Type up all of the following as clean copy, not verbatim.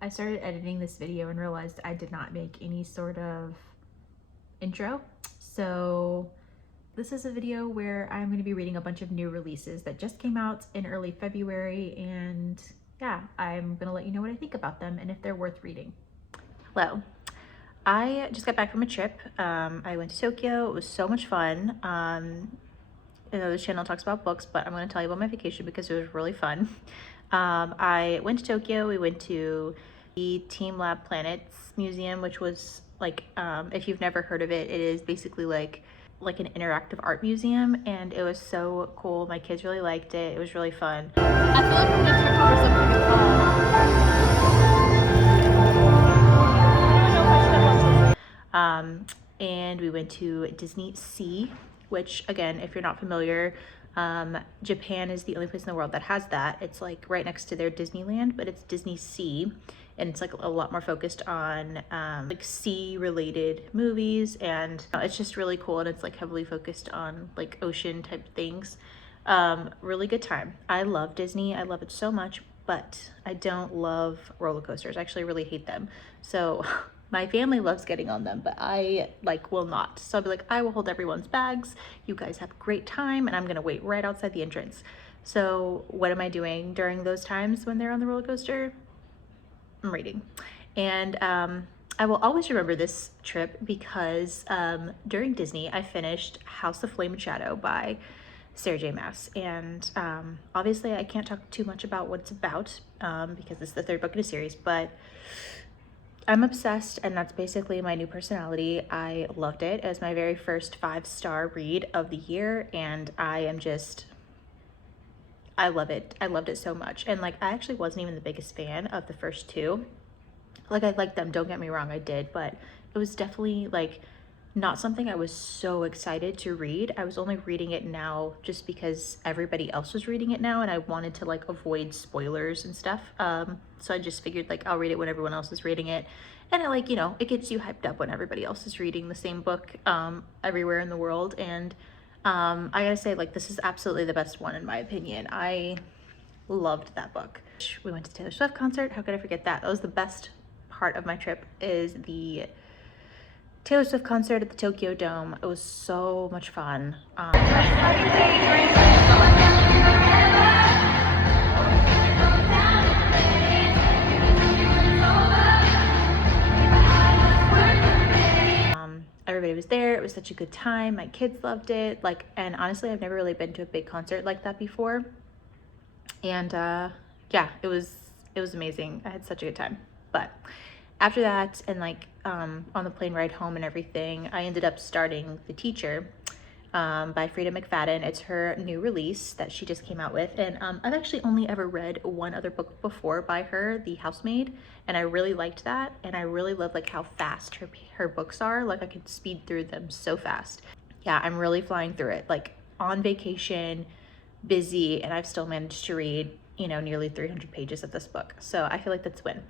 I started editing this video and realized I did not make any sort of intro. So this is a video where I'm going to be reading a bunch of new releases that just came out in early February, and yeah, I'm going to let you know what I think about them and if they're worth reading. Hello. I just got back from a trip. I went to Tokyo. It was so much fun. I know this channel talks about books, but I'm going to tell you about my vacation because it was really fun. I went to Tokyo. We went to the Team Lab Planets Museum, which was like, if you've never heard of it, it is basically like an interactive art museum, and it was so cool. My kids really liked it. It was really fun. I feel like we're gonna trip over something to and we went to Disney Sea, which again, if you're not familiar, Japan is the only place in the world that has that. It's like right next to their Disneyland, but it's Disney Sea, and it's like a lot more focused on like sea related movies, and it's just really cool, and it's like heavily focused on like ocean type things. Really good time. I love Disney. I love it so much, but I don't love roller coasters. I actually really hate them. So my family loves getting on them, but I like will not. So I'll be like, I will hold everyone's bags. You guys have a great time, and I'm gonna wait right outside the entrance. So what am I doing during those times when they're on the roller coaster? I'm reading. And I will always remember this trip because during Disney, I finished House of Flame and Shadow by Sarah J. Maas. And obviously I can't talk too much about what it's about because it's the third book in a series, but I'm obsessed, and that's basically my new personality. I loved it. It was my very first 5-star read of the year, and I love it. I loved it so much. And like, I actually wasn't even the biggest fan of the first two. Like, I liked them, don't get me wrong, I did, but it was definitely like not something I was so excited to read. I was only reading it now just because everybody else was reading it now, and I wanted to like avoid spoilers and stuff. So I just figured like I'll read it when everyone else is reading it. And it, like, you know, it gets you hyped up when everybody else is reading the same book everywhere in the world. And I gotta say, like, this is absolutely the best one in my opinion. I loved that book. We went to Taylor Swift concert. How could I forget that? That was the best part of my trip, is the Taylor Swift concert at the Tokyo Dome. It was so much fun. Everybody was there. It was such a good time. My kids loved it. Like, and honestly, I've never really been to a big concert like that before. And yeah, it was amazing. I had such a good time. But after that, and like on the plane ride home and everything, I ended up starting The Teacher by Freida McFadden. It's her new release that she just came out with, and I've actually only ever read one other book before by her, The Housemaid, and I really liked that, and I really love like how fast her books are. Like, I could speed through them so fast. Yeah, I'm really flying through it, like on vacation, busy, and I've still managed to read, you know, nearly 300 pages of this book. So I feel like that's a win.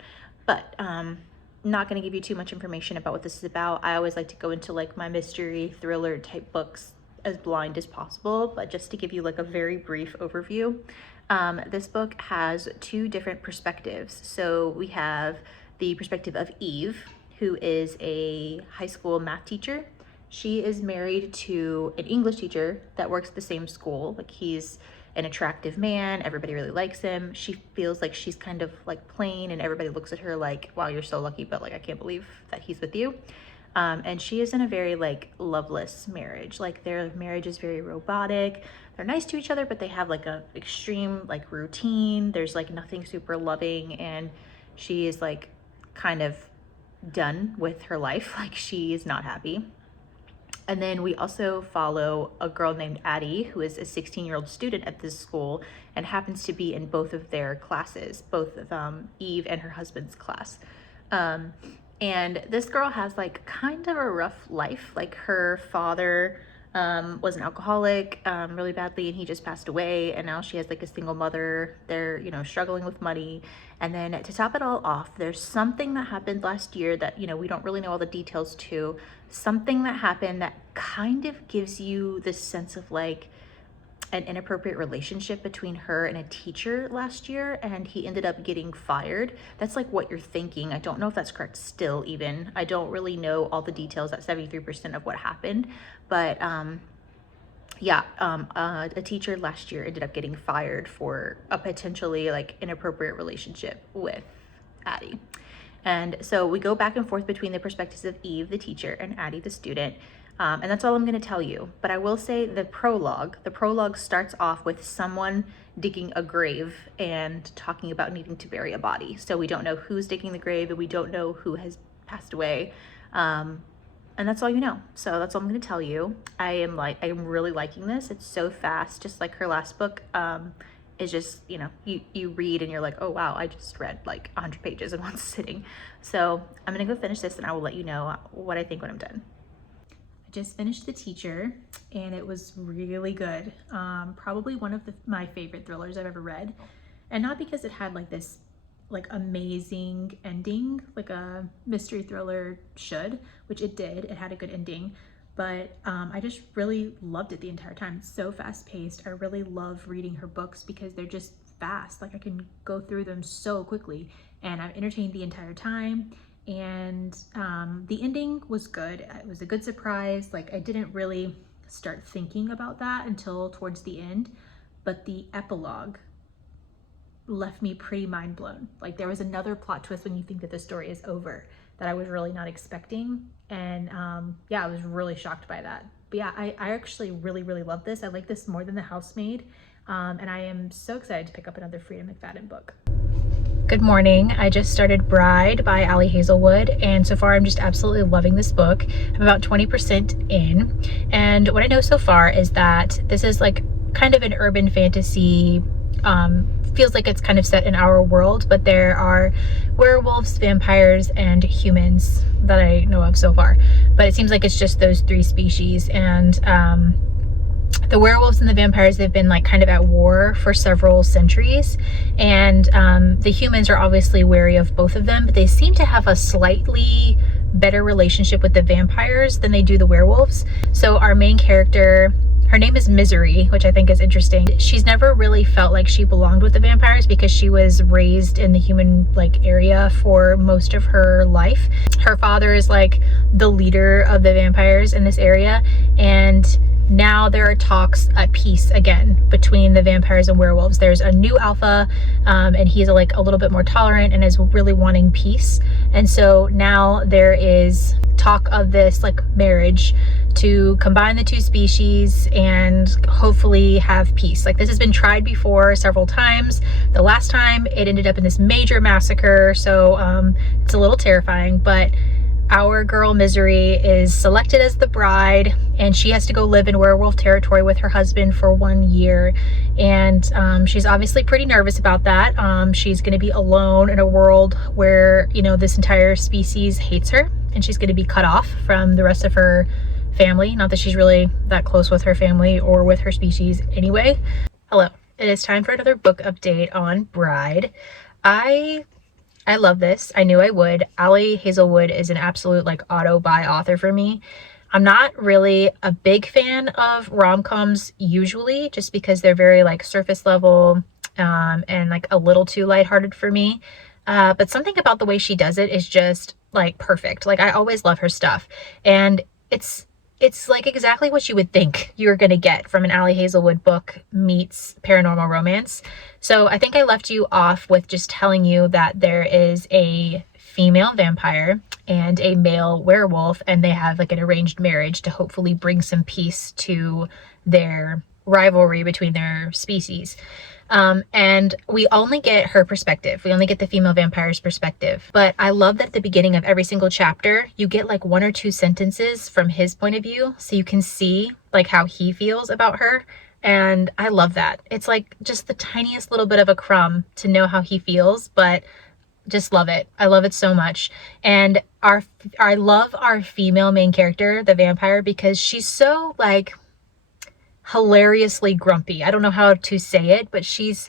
But not going to give you too much information about what this is about. I always like to go into like my mystery thriller type books as blind as possible, but just to give you like a very brief overview, this book has two different perspectives. So we have the perspective of Eve, who is a high school math teacher. She is married to an English teacher that works at the same school. Like, he's an attractive man, everybody really likes him. She feels like she's kind of like plain, and everybody looks at her like, wow, you're so lucky, but like, I can't believe that he's with you. And she is in a very like loveless marriage. Like, their marriage is very robotic. They're nice to each other, but they have like a extreme like routine. There's like nothing super loving, and she is like kind of done with her life. Like, she is not happy. And then we also follow a girl named Addie, who is a 16-year-old student at this school and happens to be in both of their classes, both of Eve and her husband's class. And this girl has like kind of a rough life. Like, her father was an alcoholic really badly, and he just passed away, and now she has like a single mother. They're, you know, struggling with money. And then to top it all off, there's something that happened last year that, you know, we don't really know all the details to. Something that happened that kind of gives you this sense of like, an inappropriate relationship between her and a teacher last year, and he ended up getting fired. That's like what you're thinking. I don't know if that's correct still even. I don't really know all the details at 73% of what happened, but a teacher last year ended up getting fired for a potentially like inappropriate relationship with Addie. And so we go back and forth between the perspectives of Eve, the teacher, and Addie, the student. And that's all I'm going to tell you. But I will say the prologue starts off with someone digging a grave and talking about needing to bury a body. So we don't know who's digging the grave, and we don't know who has passed away. And that's all you know. So that's all I'm going to tell you. I am really liking this. It's so fast, just like her last book. Is just, you read and you're like, oh wow, I just read like 100 pages in one sitting. So I'm gonna go finish this and I will let you know what I think when I'm done. I just finished The Teacher and it was really good. Probably one of my favorite thrillers I've ever read. And not because it had like this like amazing ending, like a mystery thriller should, which it did. It had a good ending. But I just really loved it the entire time. It's so fast paced. I really love reading her books because they're just fast. Like I can go through them so quickly and I'm entertained the entire time. And the ending was good. It was a good surprise. Like I didn't really start thinking about that until towards the end, but the epilogue left me pretty mind blown. Like there was another plot twist when you think that the story is over that I was really not expecting. And I was really shocked by that. But yeah, I actually really, really love this. I like this more than The Housemaid. And I am so excited to pick up another Freida McFadden book. Good morning. I just started Bride by Ali Hazelwood. And so far I'm just absolutely loving this book. I'm about 20% in. And what I know so far is that this is like kind of an urban fantasy, feels like it's kind of set in our world, but there are werewolves, vampires, and humans that I know of so far. But it seems like it's just those three species. And the werewolves and the vampires, they've been like kind of at war for several centuries. And the humans are obviously wary of both of them, but they seem to have a slightly better relationship with the vampires than they do the werewolves. So our main character, her name is Misery, which I think is interesting. She's never really felt like she belonged with the vampires because she was raised in the human like area for most of her life. Her father is like the leader of the vampires in this area, and now there are talks at peace again between the vampires and werewolves. There's a new alpha, and he's like a little bit more tolerant and is really wanting peace. And so now there is talk of this like marriage to combine the two species and hopefully have peace. Like this has been tried before several times. The last time it ended up in this major massacre, so it's a little terrifying. But our girl Misery is selected as the bride, and she has to go live in werewolf territory with her husband for 1 year. And she's obviously pretty nervous about that. She's going to be alone in a world where, this entire species hates her, and she's going to be cut off from the rest of her family. Not that she's really that close with her family or with her species anyway. Hello, it is time for another book update on Bride. I love this. I knew I would. Ali Hazelwood is an absolute like auto-buy author for me. I'm not really a big fan of rom-coms usually, just because they're very like surface level and like a little too lighthearted for me. But something about the way she does it is just like perfect. Like I always love her stuff, and it's like exactly what you would think you were going to get from an Ali Hazelwood book meets paranormal romance. So I think I left you off with just telling you that there is a female vampire and a male werewolf, and they have like an arranged marriage to hopefully bring some peace to their rivalry between their species. And we only get her perspective. We only get the female vampire's perspective. But I love that at the beginning of every single chapter, you get like 1 or 2 sentences from his point of view, so you can see like how he feels about her. And I love that. It's like just the tiniest little bit of a crumb to know how he feels, but just love it. I love it so much. And I love our female main character, the vampire, because she's so like hilariously grumpy. I don't know how to say it, but she's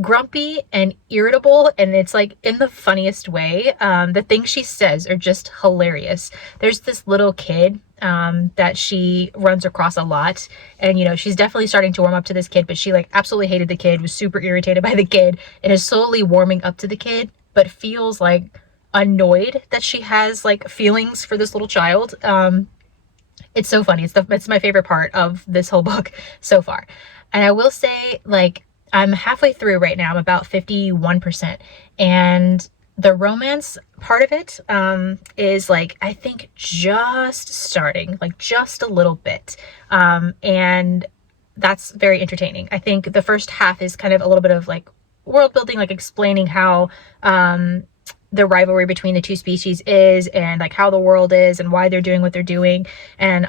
grumpy and irritable, and it's like in the funniest way. The things she says are just hilarious. There's this little kid that she runs across a lot. And, you know, she's definitely starting to warm up to this kid, but she like absolutely hated the kid, was super irritated by the kid, and is slowly warming up to the kid, but feels like annoyed that she has like feelings for this little child. It's so funny. It's my favorite part of this whole book so far. And I will say, like, I'm halfway through right now. I'm about 51%. And the romance part of it is like, I think just starting, like just a little bit. And that's very entertaining. I think the first half is kind of a little bit of like world building, like explaining how the rivalry between the two species is, and like how the world is and why they're doing what they're doing, and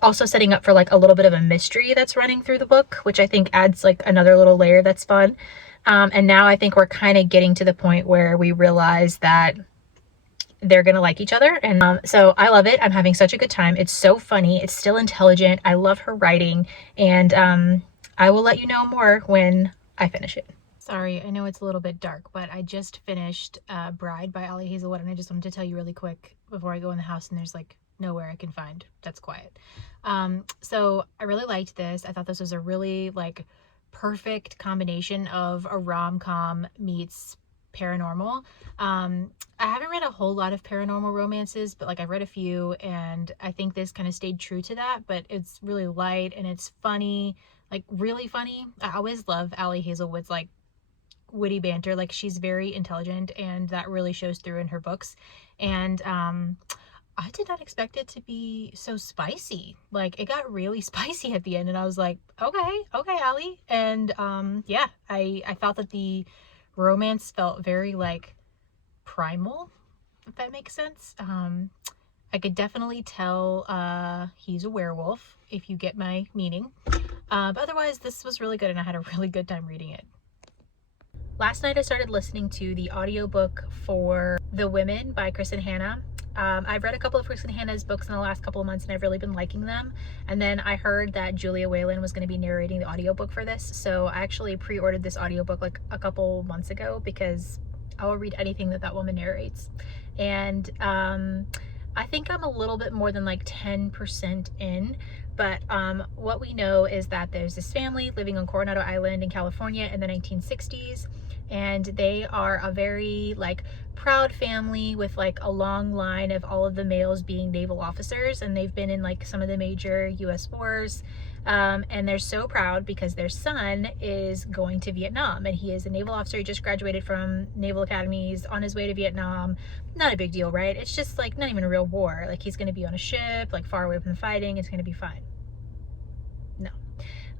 also setting up for like a little bit of a mystery that's running through the book, which I think adds like another little layer that's fun. And now I think we're kind of getting to the point where we realize that they're gonna like each other, and so I love it. I'm having such a good time. It's so funny, it's still intelligent. I love her writing, and I will let you know more when I finish it. Sorry, I know it's a little bit dark, but I just finished Bride by Ali Hazelwood, and I just wanted to tell you really quick before I go in the house and there's like nowhere I can find that's quiet. So I really liked this. I thought this was a really like perfect combination of a rom-com meets paranormal. I haven't read a whole lot of paranormal romances, but like I've read a few, and I think this kind of stayed true to that, but it's really light and it's funny, like really funny. I always love Ali Hazelwood's like witty banter. Like she's very intelligent, and that really shows through in her books. And I did not expect it to be so spicy. Like it got really spicy at the end, and I was like, okay, Ali. And yeah, I felt that the romance felt very like primal, if that makes sense. I could definitely tell he's a werewolf, if you get my meaning. But otherwise, this was really good, and I had a really good time reading it. Last night I started listening to the audiobook for The Women by Kristin Hannah. I've read a couple of Kristin Hannah's books in the last couple of months, and I've really been liking them. And then I heard that Julia Whalen was going to be narrating the audiobook for this, so I actually pre-ordered this audiobook like a couple months ago because I will read anything that woman narrates. And I think I'm a little bit more than like 10% in. But what we know is that there's this family living on Coronado Island in California in the 1960s, and they are a very like proud family with like a long line of all of the males being naval officers, and they've been in like some of the major US wars. And they're so proud because their son is going to Vietnam, and he is a naval officer. He just graduated from naval academies, on his way to Vietnam. Not a big deal, right? It's just like not even a real war. Like he's going to be on a ship, like far away from the fighting. It's going to be fine. No.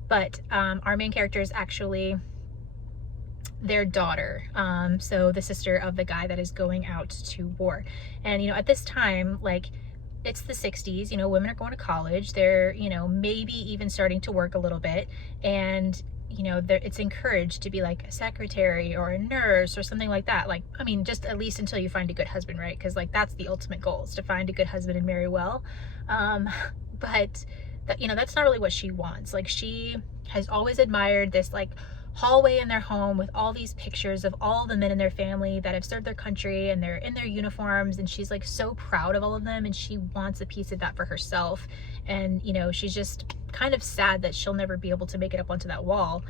But our main character is actually their daughter, so the sister of the guy that is going out to war. And you know, at this time, like it's the 60s, you know, women are going to college, they're, you know, maybe even starting to work a little bit, and you know, it's encouraged to be like a secretary or a nurse or something like that. Like, I mean, just at least until you find a good husband, right? Because like that's the ultimate goal, is to find a good husband and marry well. But that, you know, that's not really what she wants. Like she has always admired this like hallway in their home with all these pictures of all the men in their family that have served their country, and they're in their uniforms, and she's like so proud of all of them, and she wants a piece of that for herself. And you know, she's just kind of sad that she'll never be able to make it up onto that wall.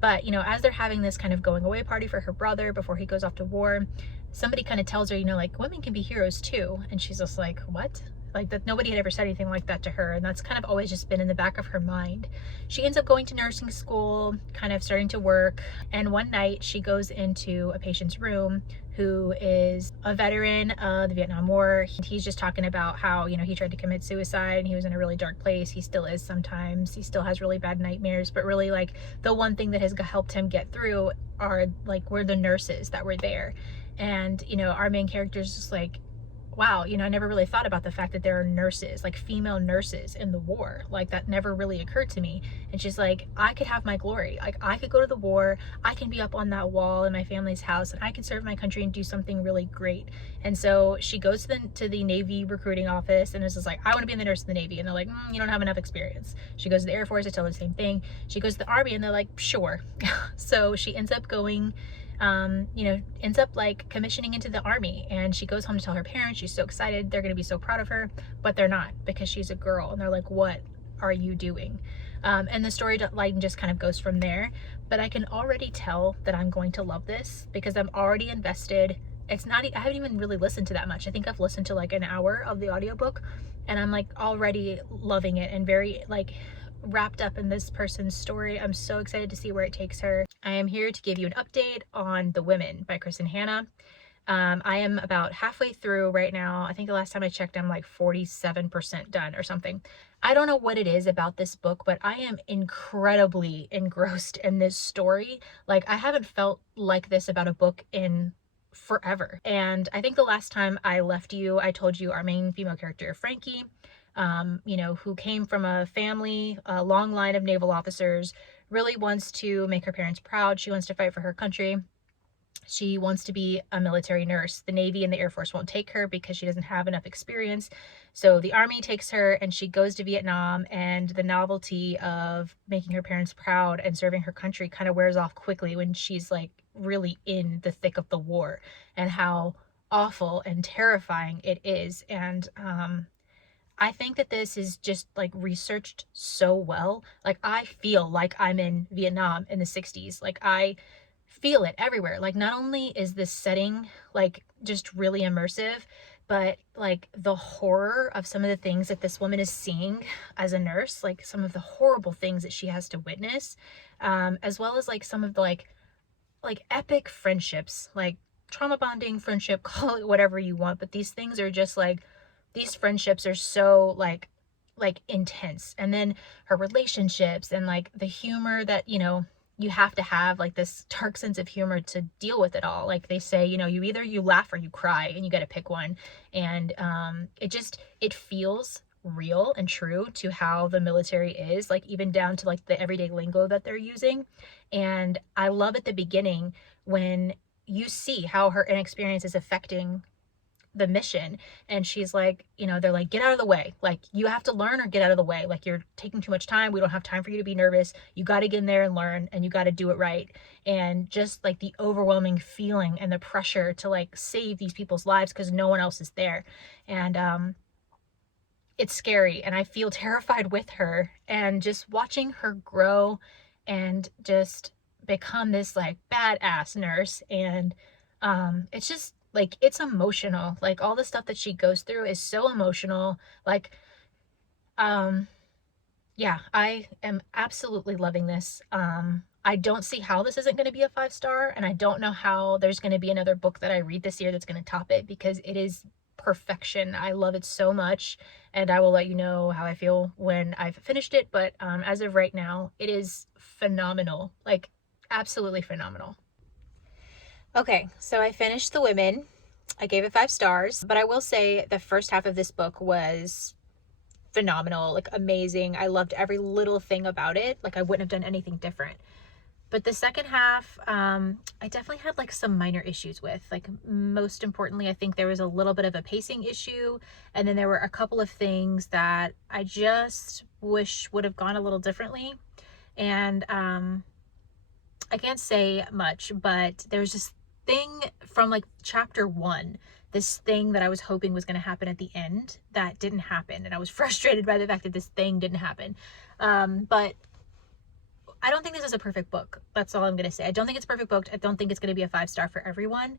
But you know, as they're having this kind of going away party for her brother before he goes off to war, somebody kind of tells her, you know, like women can be heroes too. And she's just like, what? Like that nobody had ever said anything like that to her, and that's kind of always just been in the back of her mind. She ends up going to nursing school, kind of starting to work, and one night she goes into a patient's room who is a veteran of the Vietnam War. He's just talking about how, you know, he tried to commit suicide and he was in a really dark place. He still is sometimes. He still has really bad nightmares, but really like the one thing that has helped him get through were the nurses that were there. And you know, our main character is just like, wow, you know, I never really thought about the fact that there are nurses, like female nurses in the war. Like that never really occurred to me. And she's like, I could have my glory. Like I could go to the war, I can be up on that wall in my family's house, and I can serve my country and do something really great. And so she goes to the Navy recruiting office and is just like, I want to be in the nurse in the Navy. And they're like, you don't have enough experience. She goes to the Air Force, they tell her the same thing. She goes to the Army and they're like, sure. So she ends up going you know, ends up like commissioning into the army, and she goes home to tell her parents. She's so excited. They're going to be so proud of her, but they're not, because she's a girl, and they're like, what are you doing? And the storyline just kind of goes from there. But I can already tell that I'm going to love this because I'm already invested. It's not, I haven't even really listened to that much. I think I've listened to like an hour of the audiobook, and I'm like already loving it and very like wrapped up in this person's story. I'm so excited to see where it takes her. I am here to give you an update on The Women by Kristin Hannah. I am about halfway through right now. I think the last time I checked, I'm like 47% done or something. I don't know what it is about this book, but I am incredibly engrossed in this story. Like, I haven't felt like this about a book in forever. And I think the last time I left you, I told you our main female character, Frankie, you know, who came from a family, a long line of naval officers, really wants to make her parents proud. She wants to fight for her country. She wants to be a military nurse. The Navy and the Air Force won't take her because she doesn't have enough experience. So the Army takes her, and she goes to Vietnam, and the novelty of making her parents proud and serving her country kind of wears off quickly when she's like really in the thick of the war, and how awful and terrifying it is. And I think that this is just like researched so well. Like, I feel like I'm in Vietnam in the 60s. Like, I feel it everywhere. Like, not only is this setting like just really immersive, but like the horror of some of the things that this woman is seeing as a nurse, like some of the horrible things that she has to witness, as well as like some of the like epic friendships, like trauma bonding friendship, call it whatever you want, but these things are just like, these friendships are so like intense. And then her relationships, and like the humor that, you know, you have to have like this dark sense of humor to deal with it all. Like they say, you know, you laugh or you cry, and you got to pick one. And it feels real and true to how the military is, like even down to like the everyday lingo that they're using. And I love at the beginning when you see how her inexperience is affecting the mission, and she's like, you know, they're like, get out of the way, like you have to learn or get out of the way, like you're taking too much time, we don't have time for you to be nervous, you got to get in there and learn, and you got to do it right. And just like the overwhelming feeling and the pressure to like save these people's lives because no one else is there. And it's scary, and I feel terrified with her, and just watching her grow and just become this like badass nurse. And it's just like, it's emotional. Like, all the stuff that she goes through is so emotional. Like, yeah, I am absolutely loving this. I don't see how this isn't going to be a 5-star, and I don't know how there's going to be another book that I read this year that's going to top it, because it is perfection. I love it so much, and I will let you know how I feel when I've finished it. But as of right now, it is phenomenal. Like, absolutely phenomenal. Okay, so I finished The Women. I gave it 5 stars, but I will say the first half of this book was phenomenal, like amazing. I loved every little thing about it. Like, I wouldn't have done anything different. But the second half, I definitely had like some minor issues with. Like, most importantly, I think there was a little bit of a pacing issue, and then there were a couple of things that I just wish would have gone a little differently. And I can't say much, but there was this thing from like chapter 1, this thing that I was hoping was going to happen at the end that didn't happen, and I was frustrated by the fact that this thing didn't happen. But I don't think this is a perfect book. That's all I'm going to say. I don't think it's a perfect book. I don't think it's going to be a 5-star for everyone.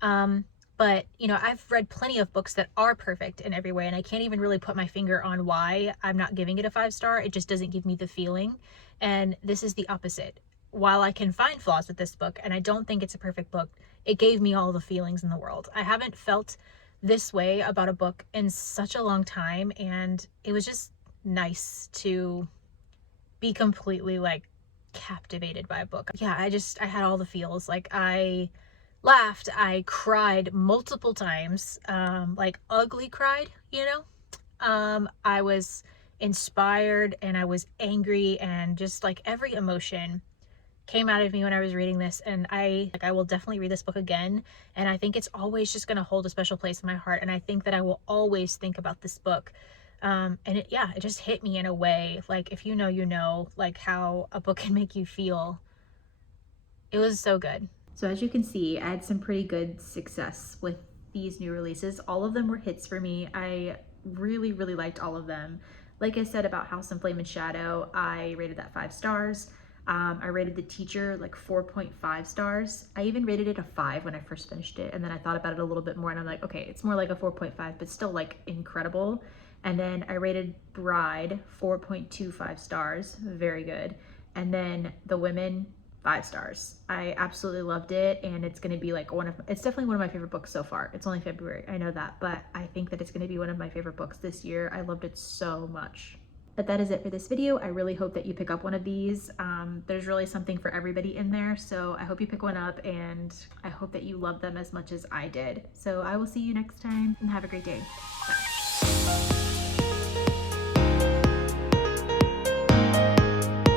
But, you know, I've read plenty of books that are perfect in every way, and I can't even really put my finger on why I'm not giving it a 5-star. It just doesn't give me the feeling. And this is the opposite. While I can find flaws with this book, and I don't think it's a perfect book, it gave me all the feelings in the world. I haven't felt this way about a book in such a long time, and it was just nice to be completely like captivated by a book. Yeah, I had all the feels. Like, I laughed, I cried multiple times, like ugly cried, you know. I was inspired, and I was angry, and just like every emotion came out of me when I was reading this. And I will definitely read this book again, and I think it's always just going to hold a special place in my heart, and I think that I will always think about this book. And it just hit me in a way, like, if you know, you know, like how a book can make you feel. It was so good. So as you can see, I had some pretty good success with these new releases. All of them were hits for me. I really, really liked all of them. Like I said about House and Flame and Shadow, I rated that 5 stars. I rated The Teacher like 4.5 stars. I even rated it a 5 when I first finished it, and then I thought about it a little bit more and I'm like, okay, it's more like a 4.5, but still like incredible. And then I rated Bride 4.25 stars, very good. And then The Women, 5 stars. I absolutely loved it, and it's going to be like it's definitely one of my favorite books so far. It's only February, I know that, but I think that it's going to be one of my favorite books this year. I loved it so much. But that is it for this video. I really hope that you pick up one of these. There's really something for everybody in there, so I hope you pick one up, and I hope that you love them as much as I did. So I will see you next time, and have a great day. Bye.